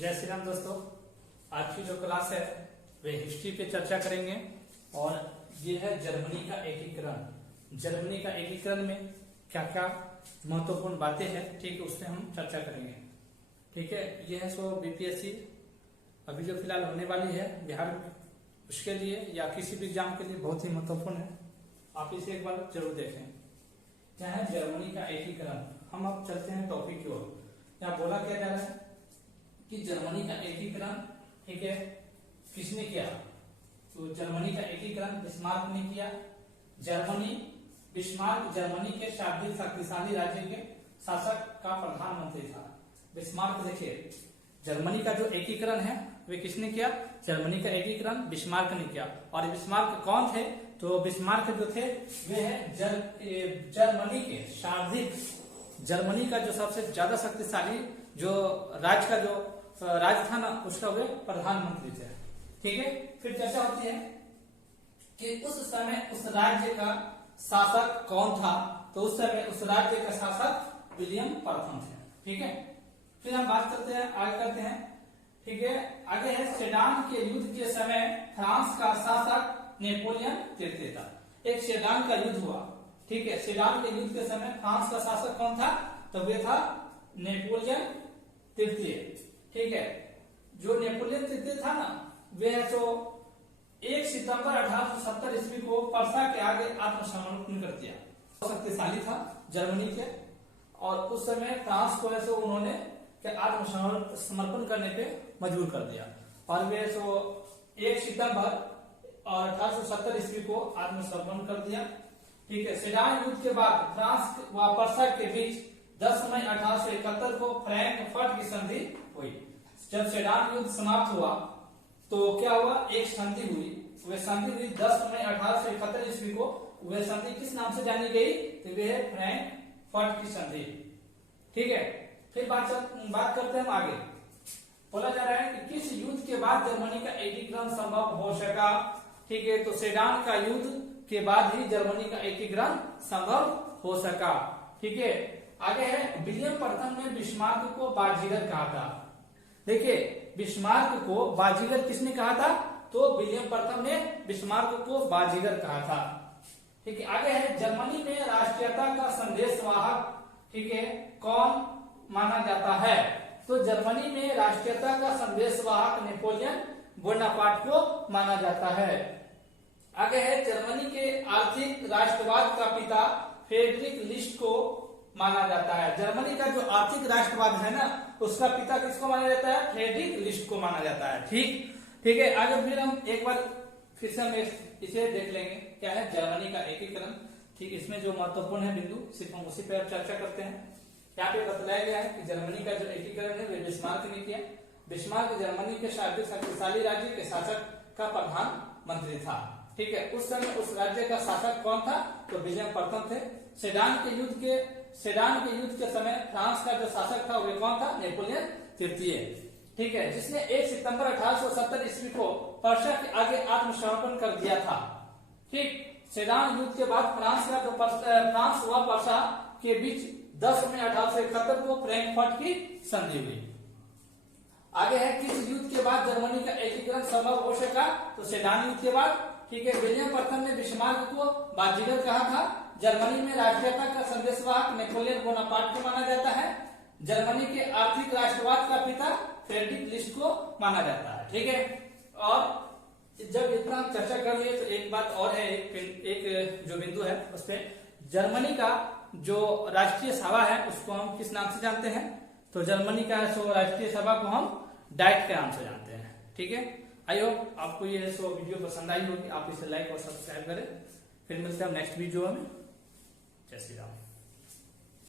जय श्री राम दोस्तों। आज की जो क्लास है वे हिस्ट्री पे चर्चा करेंगे और ये है जर्मनी का एकीकरण। जर्मनी का एकीकरण में क्या क्या महत्वपूर्ण बातें हैं, ठीक है, उस पर हम चर्चा करेंगे। ठीक है, ये है सो बीपीएससी अभी जो फिलहाल होने वाली है बिहार में, उसके लिए या किसी भी एग्जाम के लिए बहुत ही महत्वपूर्ण है। आप इसे एक बार जरूर देखें। क्या है जर्मनी का एकीकरण। हम अब चलते हैं टॉपिक की ओर। यहाँ बोला क्या जा रहा है कि जर्मनी का एकीकरण, ठीक है, किसने किया? तो जर्मनी का एकीकरण बिस्मार्क ने किया। बिस्मार्क जर्मनी के शाब्दिक शक्तिशाली राज्य के शासक का प्रधानमंत्री था। बिस्मार्क, देखिए, जर्मनी का जो एकीकरण है वे किसने किया? जर्मनी का एकीकरण बिस्मार्क ने किया। और बिस्मार्क कौन थे? तो बिस्मार्क जो थे वे है जर्मनी के शाब्दिक, जर्मनी का जो सबसे ज्यादा शक्तिशाली जो राज्य का जो राज्य था ना, उसका वे प्रधानमंत्री थे। ठीक है, फिर चर्चा होती है कि उस समय उस राज्य का शासक कौन था? तो उस समय उस राज्य का शासक विलियम प्रथम थे। ठीक है, फिर हम बात करते हैं, आगे करते हैं। ठीक है, आगे है सेडान के युद्ध के समय फ्रांस का शासक नेपोलियन तृतीय था। एक सेडान का युद्ध हुआ। ठीक है, सेडान के युद्ध के समय फ्रांस का शासक कौन था? तो वे था नेपोलियन तृतीय। ठीक है, जो नेपोलियन तृतीय था ना, वे है तो 1 सितंबर 1870 ईस्वी को पर्सा के आगे आत्मसमर्पण कर दिया। शक्तिशाली था जर्मनी के, और उस समय फ्रांस को ऐसे उन्होंने आत्मसमर्पण करने पे मजबूर कर दिया। और वे 1 सितंबर और 1870 ईस्वी को आत्मसमर्पण कर दिया। ठीक है, सेडान युद्ध के बाद फ्रांस व पर्सा के बीच 10 मई 1871 को फ्रैंकफर्ट की संधि हुई। जब सेडान युद्ध समाप्त हुआ तो क्या हुआ? एक संधि हुई। वह संधि हुई 10 मई 1871 ईस्वी को। वह संधि किस नाम से जानी गई? तो वह है फ्रैंकफर्ट की संधि। ठीक है, फिर बात करते हैं हम आगे। बोला जा रहा है कि किस युद्ध के बाद जर्मनी का एकीकरण संभव हो सका? ठीक है, तो सेडान का युद्ध के बाद ही जर्मनी का एकीकरण संभव हो सका। ठीक है, आगे है विलियम प्रथम ने बिस्मार्क को बाजीगर कहा था। देखिए, बिस्मार्क को बाजीगर किसने कहा था? तो विलियम प्रथम ने बिस्मार्क को बाजीगर कहा था। ठीक है, आगे है जर्मनी में राष्ट्रीयता का संदेशवाहक, ठीक है, कौन माना जाता है? तो जर्मनी में राष्ट्रीयता का संदेशवाहक नेपोलियन बोनापार्ट को माना जाता है। आगे है जर्मनी के आर्थिक राष्ट्रवाद का पिता फ्रेडरिक लिस्ट को माना जाता है। जर्मनी का जो आर्थिक राष्ट्रवाद है ना, उसका पिता किसको माना जाता है? फ्रेडरिक लिस्ट को माना जाता है। ठीक है, आगे फिर हम एक बार फिर से हम इसे देख लेंगे। क्या है जर्मनी का एकीकरण। ठीक, इसमें जो महत्वपूर्ण है बिंदु सिर्फ हम उसी पर चर्चा करते हैं। यहाँ पे बताया गया है कि जर्मनी का जो एकीकरण है वे बिस्मार्क ने किया। बिस्मार्क जर्मनी के शाब्दिक शक्तिशाली राज्य के शासक का प्रधानमंत्री था। ठीक है, उस समय उस राज्य का शासक कौन था? तो विलियम प्रथम थे। सेडान के युद्ध के समय फ्रांस का जो शासक था वे कौन था? नेपोलियन तृतीय। ठीक है, जिसने 1 सितंबर 1870 ईस्वी को पर्सा के आगे आत्मसमर्पण कर दिया था। ठीक, सेडान युद्ध के बाद फ्रांस व पर्सा के बीच 10 मई 1871 को फ्रैंकफर्ट की संधि हुई। आगे है किस युद्ध के बाद जर्मनी का एकीकरण संभव हो सका? तो सेडान युद्ध के बाद। ठीक है, विलियम प्रथम ने बिस्मार्क को बाजीगर कहा था। जर्मनी में राष्ट्रीयता का संदेशवाहक नेपोलियन बोनापार्ट को माना जाता है। जर्मनी के आर्थिक राष्ट्रवाद का पिता फ्रेडरिक लिस्ट को माना जाता है। ठीक है, और जब इतना हम चर्चा कर लिए तो एक बात और है, एक जो बिंदु है उस पे, जर्मनी का जो राष्ट्रीय सभा है उसको हम किस नाम से जानते हैं? तो जर्मनी का राष्ट्रीय सभा को हम डाइट के नाम से जानते हैं। ठीक है, आई होप आपको ये वीडियो पसंद आई होगी। आप इसे लाइक और सब्सक्राइब करें। फिर मिलते हैं नेक्स्ट वीडियो में। जय श्री राम।